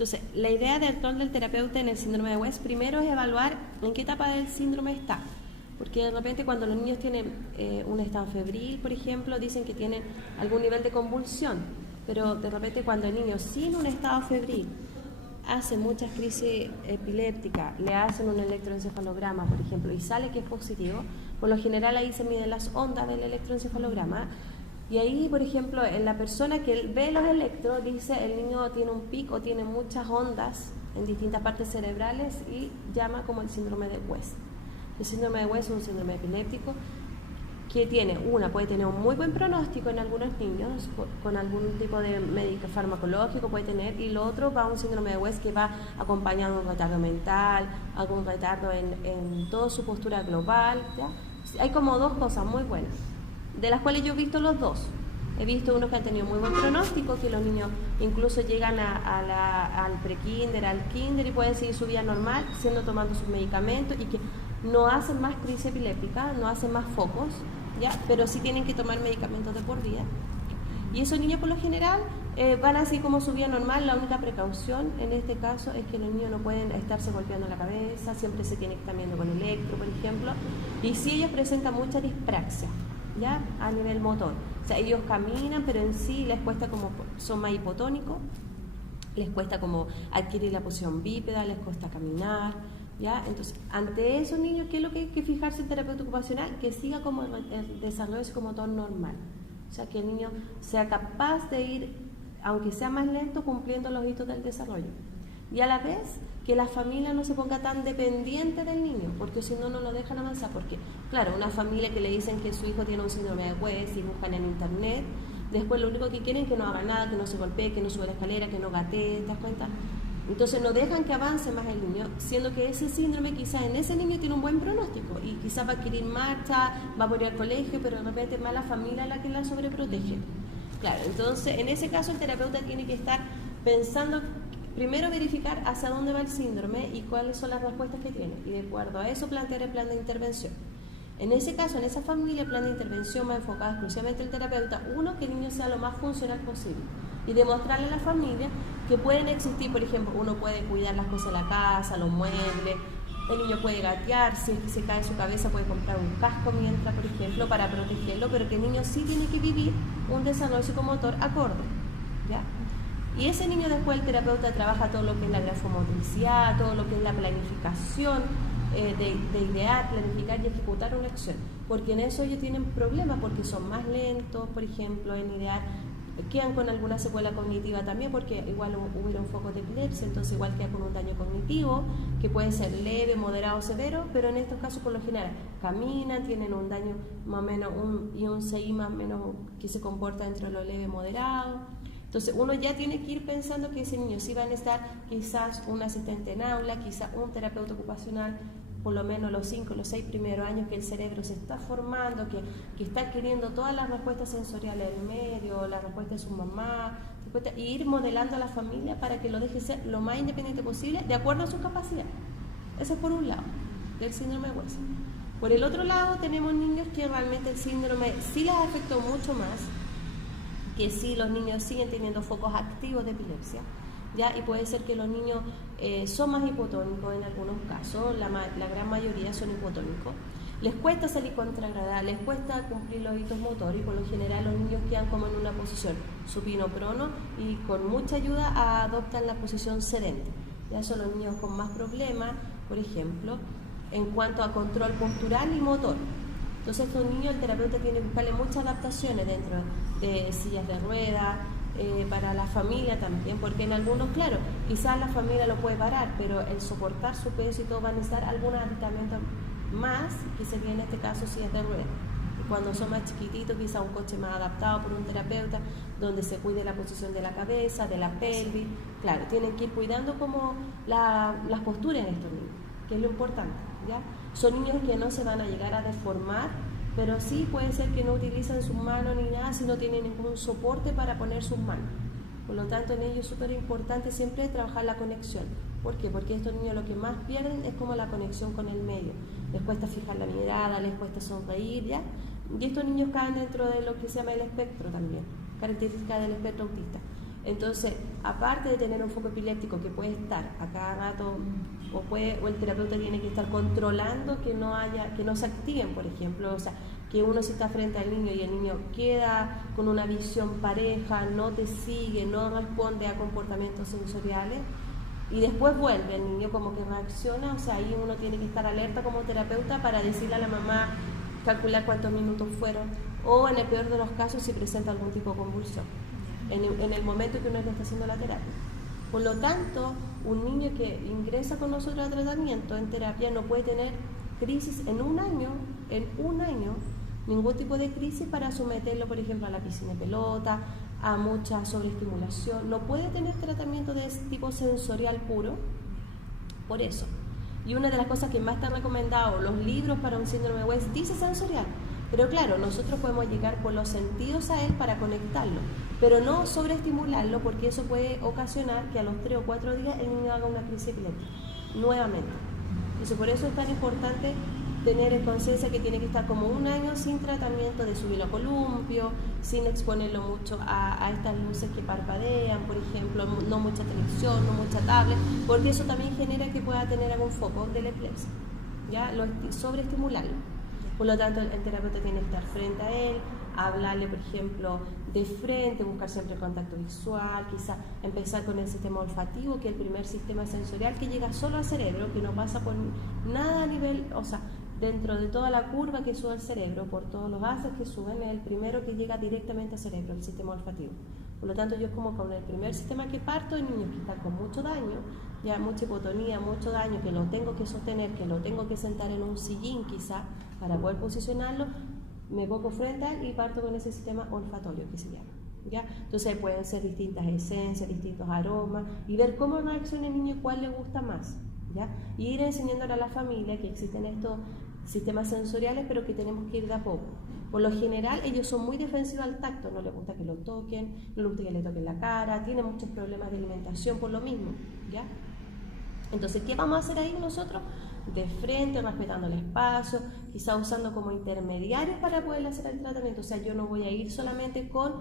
Entonces, la idea del rol del terapeuta en el síndrome de West primero es evaluar en qué etapa del síndrome está. Porque de repente cuando los niños tienen un estado febril, por ejemplo, dicen que tienen algún nivel de convulsión, pero de repente cuando el niño sin un estado febril hace muchas crisis epilépticas, le hacen un electroencefalograma, por ejemplo, y sale que es positivo, por lo general ahí se miden las ondas del electroencefalograma, y ahí, por ejemplo, en la persona que ve los electros, dice el niño tiene un pico, tiene muchas ondas en distintas partes cerebrales y llama como el síndrome de West. El síndrome de West es un síndrome epiléptico que puede tener un muy buen pronóstico en algunos niños, con algún tipo de médico farmacológico puede tener, y lo otro va a un síndrome de West que va acompañado de un retardo mental, algún retardo en toda su postura global, ¿ya? Hay como dos cosas muy buenas, de las cuales yo he visto los dos. He visto unos que han tenido muy buen pronóstico, que los niños incluso llegan al prekinder, al kinder y pueden seguir su vida normal, tomando sus medicamentos y que no hacen más crisis epiléptica, no hacen más focos, ¿ya? Pero sí tienen que tomar medicamentos de por vida. Y esos niños por lo general van así como su vida normal. La única precaución en este caso es que los niños no pueden estarse golpeando la cabeza, siempre se tienen que estar viendo con electro, por ejemplo. Y si ellos presentan mucha dispraxia, ¿ya? A nivel motor. O sea, ellos caminan, pero en sí les cuesta son más hipotónicos, les cuesta como adquirir la posición bípeda, les cuesta caminar, ¿ya? Entonces, ante esos niños, ¿qué es lo que hay que fijarse en terapeuta ocupacional? Que siga como el desarrollo psicomotor normal. O sea, que el niño sea capaz de ir, aunque sea más lento, cumpliendo los hitos del desarrollo. Y a la vez, que la familia no se ponga tan dependiente del niño, porque si no, no lo dejan avanzar. Porque, claro, una familia que le dicen que su hijo tiene un síndrome de West y buscan en internet, después lo único que quieren es que no haga nada, que no se golpee, que no sube la escalera, que no gatee, ¿te das cuenta? Entonces no dejan que avance más el niño, siendo que ese síndrome quizás en ese niño tiene un buen pronóstico y quizás va a adquirir marcha, va a poder ir al colegio, pero de repente es más la familia la que la sobreprotege. Claro, entonces en ese caso el terapeuta tiene que estar pensando, primero verificar hacia dónde va el síndrome y cuáles son las respuestas que tiene, y de acuerdo a eso plantear el plan de intervención. En ese caso, en esa familia, el plan de intervención va enfocado exclusivamente el terapeuta, que el niño sea lo más funcional posible y demostrarle a la familia que pueden existir, por ejemplo, uno puede cuidar las cosas de la casa, los muebles, el niño puede gatear, si se cae su cabeza puede comprar un casco mientras, por ejemplo, para protegerlo, pero que el niño sí tiene que vivir un desarrollo psicomotor acorde, ¿ya? Y ese niño después el terapeuta trabaja todo lo que es la grafomotricidad, todo lo que es la planificación, de idear, planificar y ejecutar una acción, porque en eso ellos tienen problemas, porque son más lentos, por ejemplo, en idear, quedan con alguna secuela cognitiva también, porque igual hubieron focos de epilepsia, entonces igual queda con un daño cognitivo, que puede ser leve, moderado o severo, pero en estos casos por lo general caminan, tienen un daño más o menos, un CI más o menos que se comporta dentro de lo leve moderado. Entonces uno ya tiene que ir pensando que ese niño sí va a necesitar quizás un asistente en aula, quizás un terapeuta ocupacional, por lo menos los 5 o los 6 primeros años que el cerebro se está formando, que está adquiriendo todas las respuestas sensoriales del medio, la respuesta de su mamá, y ir modelando a la familia para que lo deje ser lo más independiente posible de acuerdo a sus capacidades. Eso es por un lado, del síndrome de West. Por el otro lado tenemos niños que realmente el síndrome sí les afectó mucho más, que sí los niños siguen teniendo focos activos de epilepsia, ¿ya? Y puede ser que los niños son más hipotónicos en algunos casos, la gran mayoría son hipotónicos, les cuesta salir contragradar, les cuesta cumplir los hitos motores y por lo general los niños quedan como en una posición supino-prono y con mucha ayuda adoptan la posición sedente. Ya son los niños con más problemas, por ejemplo, en cuanto a control postural y motor. Entonces estos niños el terapeuta tiene que buscarle muchas adaptaciones dentro de sillas de ruedas, para la familia también, porque en algunos, claro, quizás la familia lo puede parar, pero el soportar su peso y todo va a necesitar algún aditamiento más, que sería en este caso sillas de ruedas. Y cuando son más chiquititos, quizás un coche más adaptado por un terapeuta, donde se cuide la posición de la cabeza, de la pelvis. Claro, tienen que ir cuidando como las posturas en estos niños, que es lo importante, ¿ya? Son niños que no se van a llegar a deformar, pero sí puede ser que no utilizan sus manos ni nada si no tienen ningún soporte para poner sus manos. Por lo tanto, en ellos es súper importante siempre trabajar la conexión. ¿Por qué? Porque estos niños lo que más pierden es como la conexión con el medio. Les cuesta fijar la mirada, les cuesta sonreír, ¿ya? Y estos niños caen dentro de lo que se llama el espectro también, característica del espectro autista. Entonces, aparte de tener un foco epiléptico que puede estar a cada rato, o el terapeuta tiene que estar controlando que no se activen, por ejemplo, o sea, que uno si está frente al niño y el niño queda con una visión pareja, no te sigue, no responde a comportamientos sensoriales, y después vuelve el niño como que reacciona, o sea, ahí uno tiene que estar alerta como terapeuta para decirle a la mamá, calcular cuántos minutos fueron, o en el peor de los casos si presenta algún tipo de convulsión, en el momento que uno le está haciendo la terapia. Por lo tanto, un niño que ingresa con nosotros a tratamiento en terapia no puede tener crisis en un año, ningún tipo de crisis para someterlo, por ejemplo, a la piscina de pelota, a mucha sobreestimulación. No puede tener tratamiento de ese tipo sensorial puro, por eso. Y una de las cosas que más están recomendados, los libros para un síndrome de West, dice sensorial. Pero claro, nosotros podemos llegar por los sentidos a él para conectarlo, pero no sobreestimularlo, porque eso puede ocasionar que a los 3 o 4 días el niño haga una crisis epiléptica, nuevamente. Entonces, por eso es tan importante tener en conciencia que tiene que estar como un año sin tratamiento de subirlo a columpio, sin exponerlo mucho a estas luces que parpadean, por ejemplo, no mucha televisión, no mucha tablet, porque eso también genera que pueda tener algún foco de la epilepsia, ¿ya? Sobreestimularlo. Por lo tanto, el terapeuta tiene que estar frente a él, hablarle, por ejemplo, de frente, buscar siempre el contacto visual, quizá empezar con el sistema olfativo, que es el primer sistema sensorial que llega solo al cerebro, que no pasa por nada a nivel, o sea, dentro de toda la curva que sube al cerebro, por todos los haces que suben, es el primero que llega directamente al cerebro, el sistema olfativo. Por lo tanto, yo es como con el primer sistema que parto de niños que están con mucho daño, ya mucha hipotonía, mucho daño, que lo tengo que sostener, que lo tengo que sentar en un sillín quizá para poder posicionarlo, me pongo frente a él y parto con ese sistema olfatorio que se llama, ¿ya? Entonces pueden ser distintas esencias, distintos aromas, y ver cómo reacciona el niño y cuál le gusta más, ¿ya? Y ir enseñándole a la familia que existen estos sistemas sensoriales, pero que tenemos que ir de a poco. Por lo general, ellos son muy defensivos al tacto, no les gusta que lo toquen, no les gusta que le toquen la cara, tienen muchos problemas de alimentación por lo mismo, ¿ya? Entonces, ¿qué vamos a hacer ahí nosotros? De frente, respetando el espacio, quizá usando como intermediarios para poder hacer el tratamiento. O sea, yo no voy a ir solamente con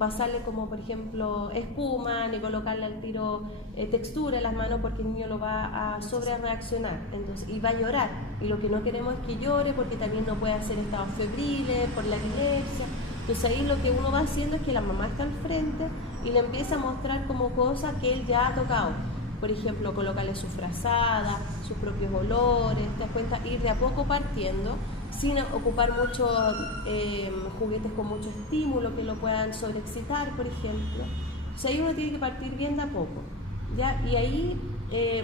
pasarle como, por ejemplo, espuma, ni colocarle al tiro textura en las manos, porque el niño lo va a sobre reaccionar, entonces, y va a llorar. Y lo que no queremos es que llore, porque también no puede hacer estados febriles por la epilepsia. Entonces ahí lo que uno va haciendo es que la mamá está al frente y le empieza a mostrar como cosas que él ya ha tocado. Por ejemplo, colocarle su frazada, sus propios olores, te das cuenta, ir de a poco partiendo, sin ocupar muchos juguetes con mucho estímulo que lo puedan sobreexcitar, por ejemplo. O sea, ahí uno tiene que partir bien de a poco, ¿ya? Y ahí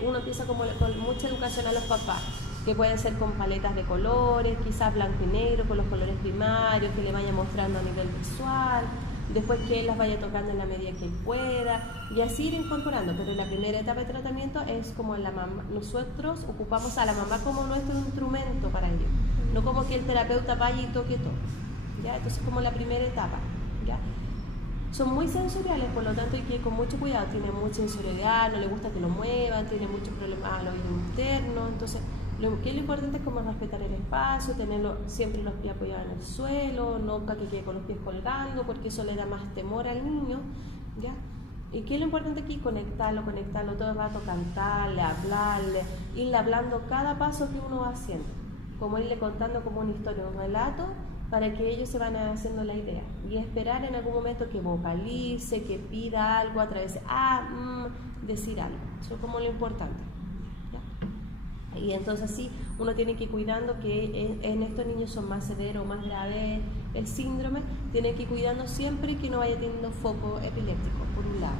uno empieza como con mucha educación a los papás, que pueden ser con paletas de colores, quizás blanco y negro, con los colores primarios, que le vaya mostrando a nivel visual, después que él las vaya tocando en la medida que él pueda, y así ir incorporando. Pero la primera etapa de tratamiento es como la mamá, nosotros ocupamos a la mamá como nuestro instrumento para ello, no como que el terapeuta vaya y toque todo, ¿ya? Entonces como la primera etapa, ¿ya? Son muy sensoriales, por lo tanto hay que ir con mucho cuidado, tiene mucha sensorialidad, no le gusta que lo muevan, tiene muchos problemas al oído interno, entonces lo importante es como respetar el espacio, tenerlo siempre los pies apoyados en el suelo, nunca que quede con los pies colgando, porque eso le da más temor al niño, ¿ya? ¿Y qué es lo importante aquí? Conectarlo todo el rato, cantarle, hablarle, irle hablando cada paso que uno va haciendo, como irle contando como una historia, un relato, para que ellos se van haciendo la idea, y esperar en algún momento que vocalice, que pida algo a través de decir algo. Eso es como lo importante, ¿ya? Y entonces sí, uno tiene que ir cuidando que en estos niños son más severos, más graves el síndrome, tiene que ir cuidando siempre que no vaya teniendo foco epiléptico, por un lado.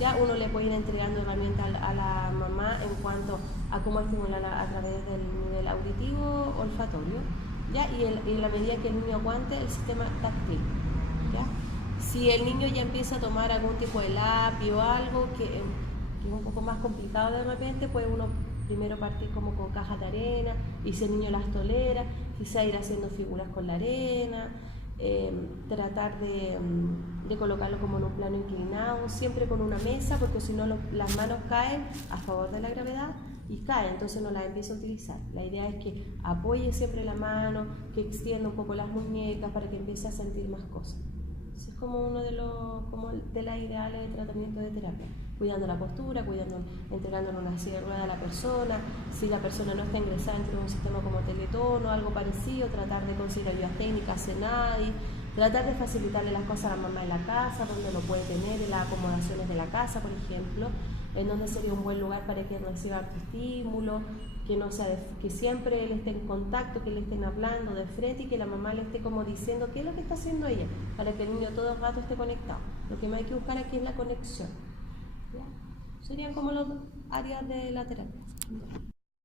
Ya uno le puede ir entregando herramientas a la mamá en cuanto a cómo estimular a través del nivel auditivo, olfatorio, ¿ya? Y en la medida que el niño aguante el sistema táctil, ¿ya? Si el niño ya empieza a tomar algún tipo de lápiz o algo que es un poco más complicado de repente, puede uno primero partir como con cajas de arena, y si el niño las tolera, quizá ir haciendo figuras con la arena, tratar de colocarlo como en un plano inclinado, siempre con una mesa, porque si no las manos caen a favor de la gravedad y caen, entonces no las empieza a utilizar. La idea es que apoye siempre la mano, que extienda un poco las muñecas para que empiece a sentir más cosas. Ese es como uno de las ideales de tratamiento de terapia. Cuidando la postura, entregándole una silla de ruedas a la persona. Si la persona no está ingresada dentro de un sistema como Teletón o algo parecido, tratar de conseguir ayudas técnicas, CENADI, tratar de facilitarle las cosas a la mamá en la casa, donde lo puede tener, en las acomodaciones de la casa, por ejemplo, en donde sería un buen lugar para que reciba estímulo, que no sea que siempre él esté en contacto, que le estén hablando de frente y que la mamá le esté como diciendo qué es lo que está haciendo ella, para que el niño todo el rato esté conectado. Lo que más hay que buscar aquí es la conexión. ¿Ya? Serían como las áreas de la terapia.